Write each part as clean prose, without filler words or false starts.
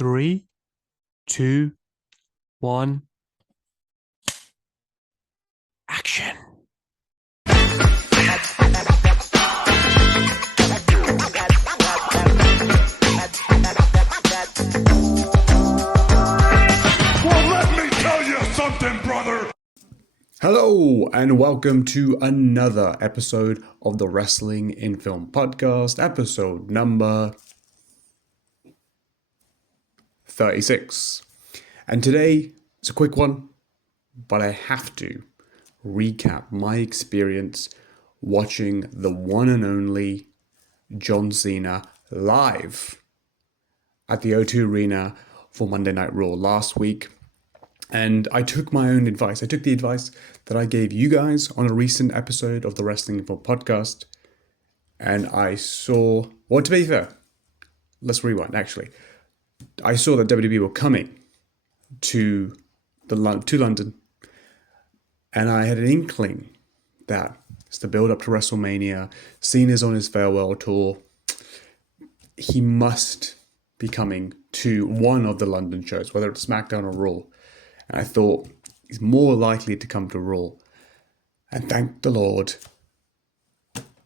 3, 2, 1. Action. Hello and welcome to another episode of the Wrestling in Film podcast, episode number 36. And today, it's a quick one, but I have to recap my experience watching the one and only John Cena live at the O2 Arena for Monday Night Raw last week. And I took my own advice. I took the advice that I gave you guys on a recent episode of the Wrestling in Film podcast. And I saw, well, to be fair, let's rewind actually. I saw that WWE were coming to London. And I had an inkling that it's the build up to WrestleMania. Cena's on his farewell tour. He must be coming to one of the London shows, whether it's SmackDown or Raw. And I thought he's more likely to come to Raw. And thank the Lord,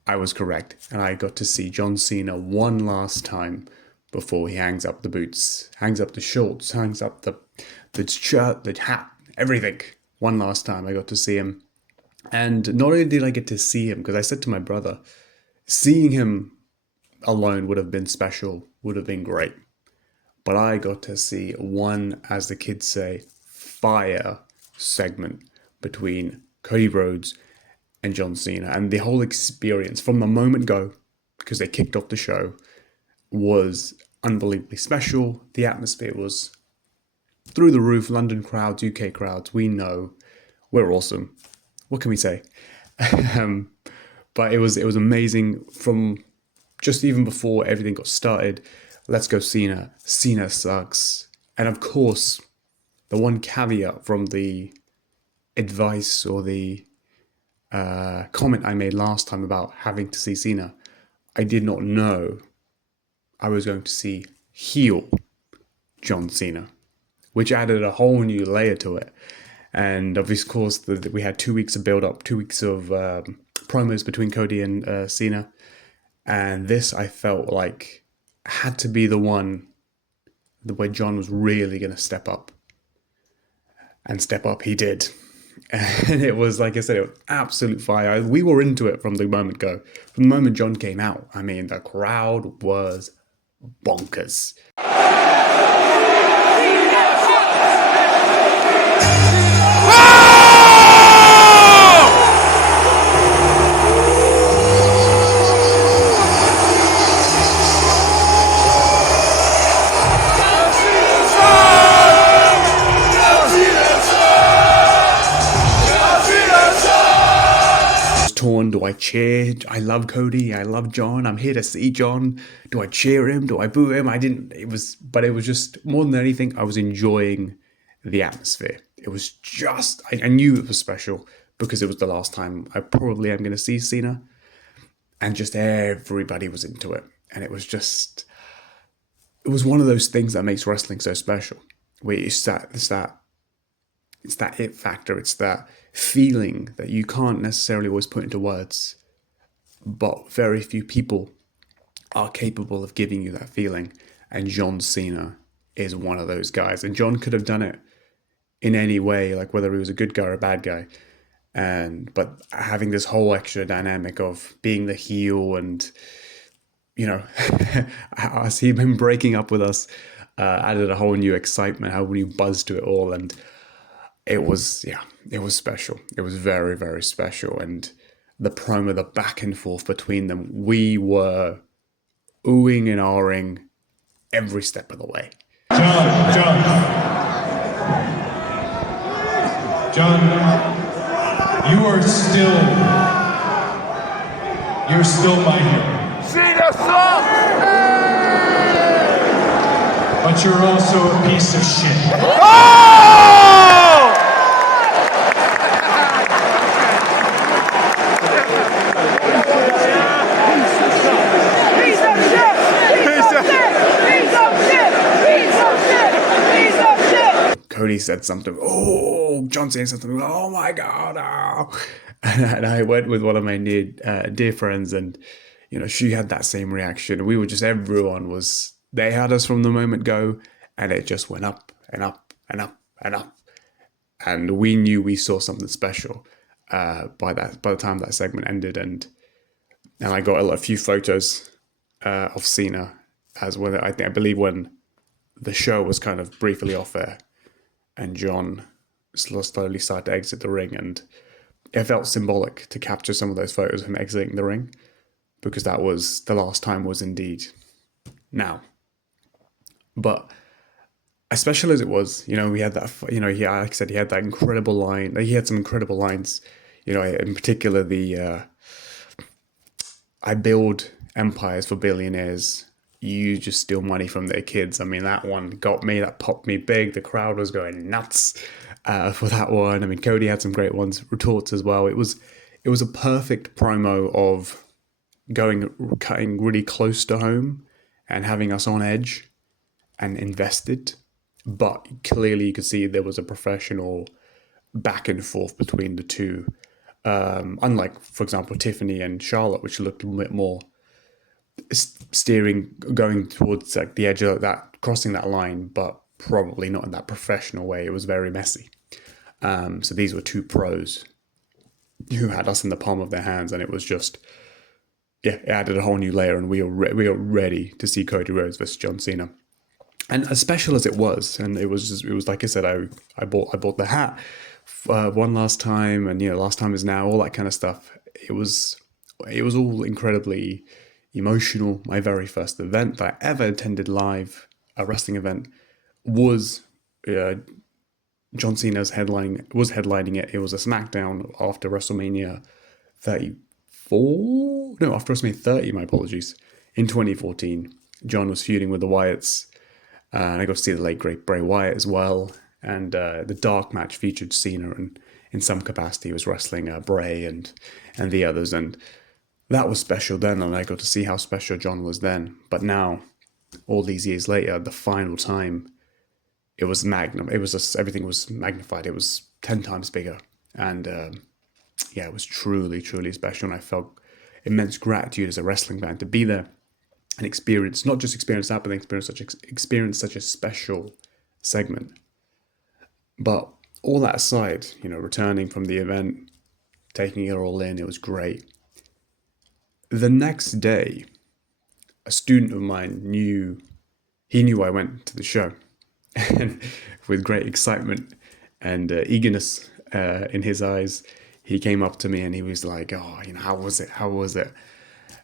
I was correct. And I got to see John Cena one last time before he hangs up the boots, hangs up the shorts, hangs up the shirt, the hat, everything. One last time I got to see him. And not only did I get to see him, because I said to my brother, seeing him alone would have been special, would have been great. But I got to see one, as the kids say, fire segment between Cody Rhodes and John Cena, and the whole experience from the moment go, because they kicked off the show, was unbelievably special. The atmosphere was through the roof. London crowds, UK crowds, we know we're awesome. What can we say? But it was amazing from just even before everything got started. Let's go Cena. Cena sucks. And of course, the one caveat from the advice or the comment I made last time about having to see Cena, I did not know I was going to see heel John Cena, which added a whole new layer to it. And of course, we had 2 weeks of build-up, 2 weeks of promos between Cody and Cena. And this, I felt like, had to be the one where John was really going to step up. And step up he did. And it was, like I said, it was absolute fire. We were into it from the moment go. From the moment John came out, I mean, the crowd was bonkers. Do I cheer? I love Cody. I love John. I'm here to see John. Do I cheer him? Do I boo him? I didn't. It was just more than anything, I was enjoying the atmosphere. It was just, I knew it was special because it was the last time I probably am going to see Cena. And just everybody was into it. And it was one of those things that makes wrestling so special. Where it's that it factor. It's that feeling that you can't necessarily always put into words, but very few people are capable of giving you that feeling. And John Cena is one of those guys. And John could have done it in any way, like whether he was a good guy or a bad guy. But having this whole extra dynamic of being the heel and, you know, I see him breaking up with us, added a whole new excitement, a whole new buzz to it all. And it was special. It was very, very special. And the promo, the back and forth between them, we were oohing and ahhing every step of the way. John, you're still my hero. Cena sucks! But you're also a piece of shit. Oh! Piece of shit! Piece of shit! Piece of shit! Piece of shit! Cody said something. Oh, John Cena said something. Oh my God! Oh. And I went with one of my dear friends, and she had that same reaction. We were just everyone was. They had us from the moment go, and it just went up and up and up and up, and we knew we saw something special by the time that segment ended, and I got a few photos of Cena as well. I believe when the show was kind of briefly off air, and John slowly started to exit the ring, and it felt symbolic to capture some of those photos of him exiting the ring, because that was the last time was indeed now. But as special as it was, we had that, like I said, he had that incredible line. He had some incredible lines, in particular I build empires for billionaires. You just steal money from their kids. I mean, that one got me. That popped me big. The crowd was going nuts for that one. I mean, Cody had some great ones, retorts as well. It was a perfect promo of cutting really close to home and having us on edge and invested. But clearly, you could see there was a professional back and forth between the two. Unlike, for example, Tiffany and Charlotte, which looked a bit more going towards like the edge of that, crossing that line, but probably not in that professional way. It was very messy. So these were two pros who had us in the palm of their hands, and it was just, it added a whole new layer, and we were ready to see Cody Rhodes versus John Cena. And as special as it was, and it was like I said, I bought the hat one last time, and last time is now, all that kind of stuff. It was all incredibly emotional. My very first event that I ever attended live, a wrestling event, was John Cena's headlining it. It was a SmackDown after WrestleMania 34. No, after WrestleMania 30. My apologies. In 2014, John was feuding with the Wyatts. And I got to see the late great Bray Wyatt as well. And the dark match featured Cena, and in some capacity was wrestling Bray and the others. And that was special then, and I got to see how special John was then. But now, all these years later, the final time, it was magnum. It was just, everything was magnified. It was 10 times bigger. And it was truly, truly special. And I felt immense gratitude as a wrestling fan to be there and not just experience that, but experience such a special segment. But all that aside, returning from the event, taking it all in, it was great. The next day, a student of mine knew I went to the show, and with great excitement and eagerness in his eyes, he came up to me and he was like, "Oh, how was it? How was it?"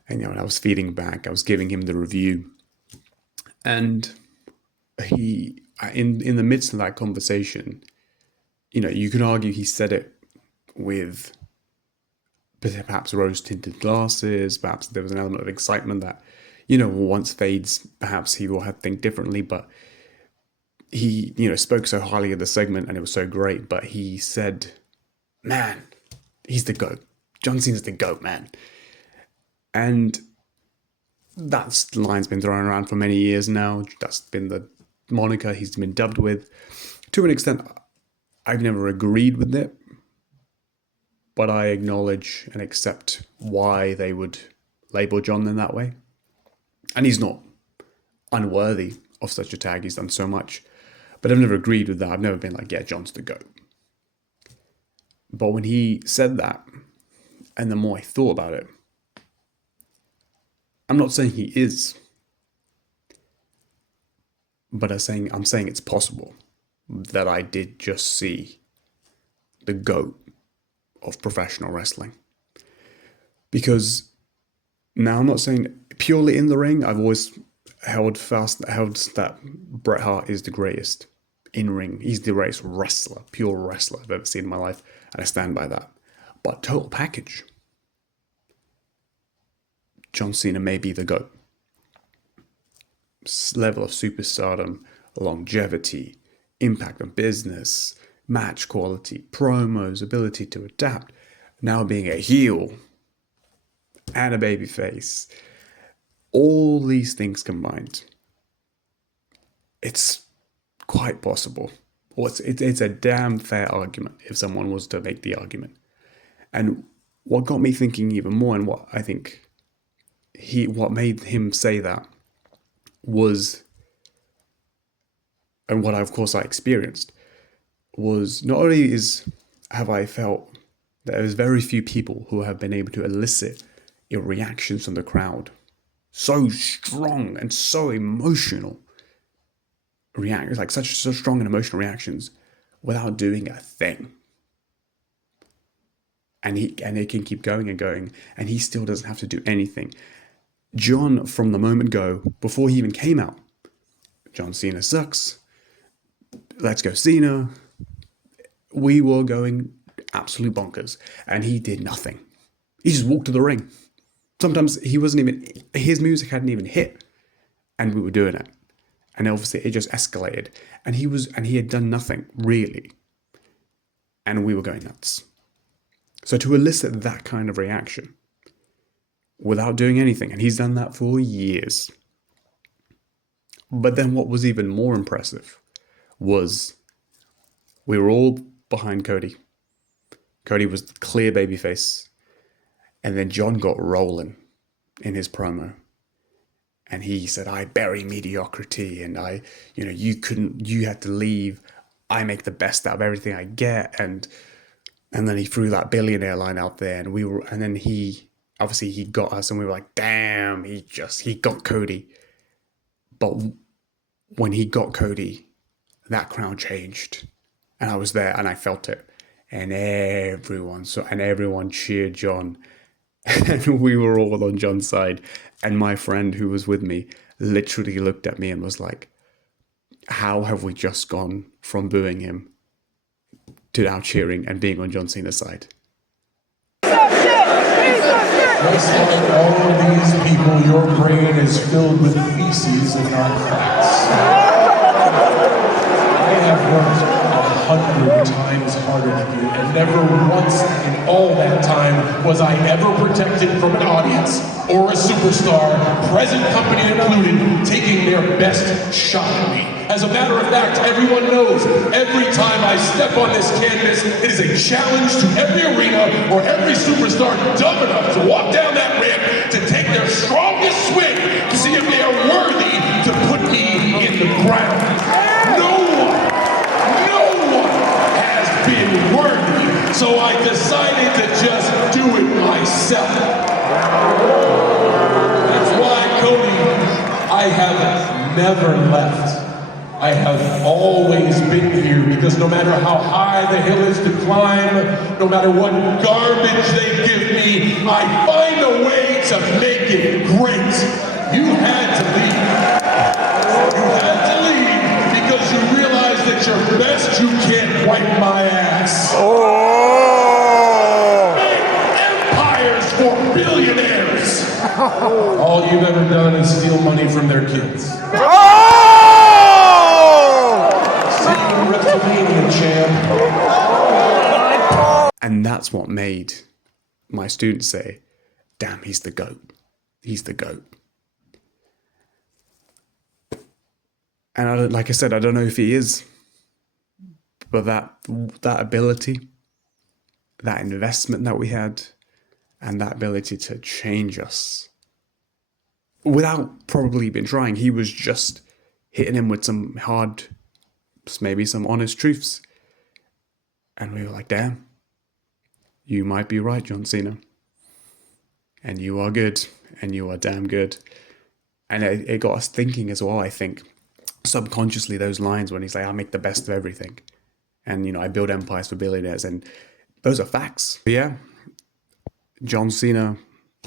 And I was feeding back. I was giving him the review, and he, in the midst of that conversation, you can argue he said it with perhaps rose-tinted glasses. Perhaps there was an element of excitement that, once fades, perhaps he will think differently. But he, spoke so highly of the segment, and it was so great. But he said, "Man, he's the GOAT. John Cena's the GOAT, man." And that line's been thrown around for many years now. That's been the moniker he's been dubbed with. To an extent, I've never agreed with it, but I acknowledge and accept why they would label John in that way. And he's not unworthy of such a tag. He's done so much. But I've never agreed with that. I've never been like, yeah, John's the GOAT. But when he said that, and the more I thought about it, I'm not saying he is, but I'm saying it's possible that I did just see the GOAT of professional wrestling. Because now, I'm not saying purely in the ring. I've always held that Bret Hart is the greatest in ring. He's the greatest wrestler, pure wrestler I've ever seen in my life, and I stand by that. But total package, John Cena may be the GOAT. Level of superstardom, longevity, impact on business, match quality, promos, ability to adapt, now being a heel and a babyface. All these things combined, it's quite possible Or it's a damn fair argument if someone was to make the argument. And what got me thinking even more, and what I think what made him say that was, and what of course I experienced, was not only have I felt that there's very few people who have been able to elicit reactions from the crowd so strong and so emotional like such strong and emotional reactions without doing a thing. And they can keep going and going, and he still doesn't have to do anything. John, from the moment go, before he even came out, John Cena sucks. Let's go Cena. We were going absolute bonkers, and he did nothing. He just walked to the ring. Sometimes his music hadn't even hit, and we were doing it. And obviously it just escalated, and he had done nothing really, and we were going nuts. So to elicit that kind of reaction without doing anything, and he's done that for years. But then what was even more impressive was we were all behind Cody. Cody was the clear babyface, and then John got rolling in his promo. And he said, I bury mediocrity, and you had to leave. I make the best out of everything I get. And then he threw that billionaire line out there, and then he got us, and we were like, damn, he got Cody. But when he got Cody, that crowd changed. And I was there and I felt it. And everyone cheered John. And we were all on John's side. And my friend who was with me literally looked at me and was like, how have we just gone from booing him to now cheering and being on John Cena's side? Just like all of these people, your brain is filled with feces and not facts. I have worked 100 times harder than you, and never once in all that time was I ever protected from an audience or a superstar, present company included, taking their best shot at me. As a matter of fact, everyone knows every time I step on this canvas, it is a challenge to every arena or every superstar dumb enough to walk down that ramp to take their strongest swing to see if they are worthy to put me in the ground. No one has been worthy, so I decided to just do it myself. That's why, Cody, I have never left. I have always been here, because no matter how high the hill is to climb, no matter what garbage they give me, I find a way to make it great. You had to leave. You had to leave because you realized that you're best you can't wipe my ass. Make empires for billionaires. All you've ever done is steal money from their kids. And that's what made my students say, damn, he's the GOAT. He's the GOAT. And like I said, I don't know if he is, but that ability, that investment that we had, and that ability to change us without probably even trying, he was just hitting him with some hard, maybe some honest truths. And we were like, damn, you might be right, John Cena. And you are good, and you are damn good. And it got us thinking as well, I think, subconsciously, those lines when he's like, I make the best of everything. And, I build empires for billionaires. And those are facts. But yeah, John Cena,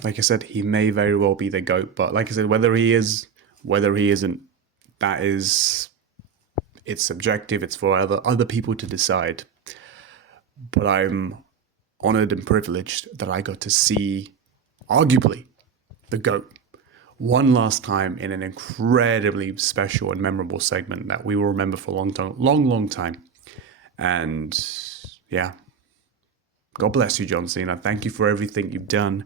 like I said, he may very well be the GOAT. But like I said, whether he is, whether he isn't, it's subjective. It's for other people to decide. But I'm honored and privileged that I got to see, arguably, the GOAT one last time in an incredibly special and memorable segment that we will remember for a long time. And yeah, God bless you, John Cena. Thank you for everything you've done.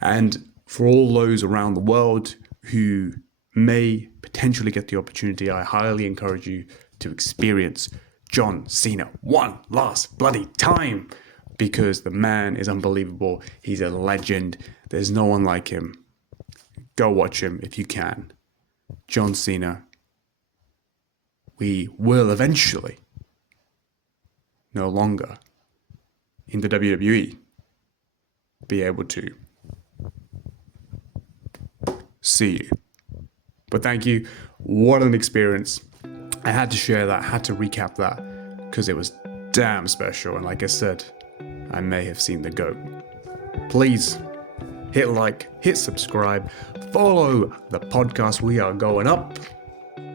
And for all those around the world who may potentially get the opportunity, I highly encourage you to experience John Cena one last bloody time, because the man is unbelievable. He's a legend. There's no one like him. Go watch him if you can. John Cena. We will eventually, no longer in the WWE, be able to see you. But thank you. What an experience. I had to share that, had to recap that, because it was damn special. And like I said, I may have seen the GOAT. Please hit like, hit subscribe, follow the podcast. We are going up,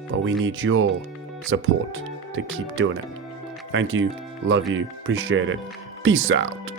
but we need your support to keep doing it. Thank you, love you, appreciate it. Peace out.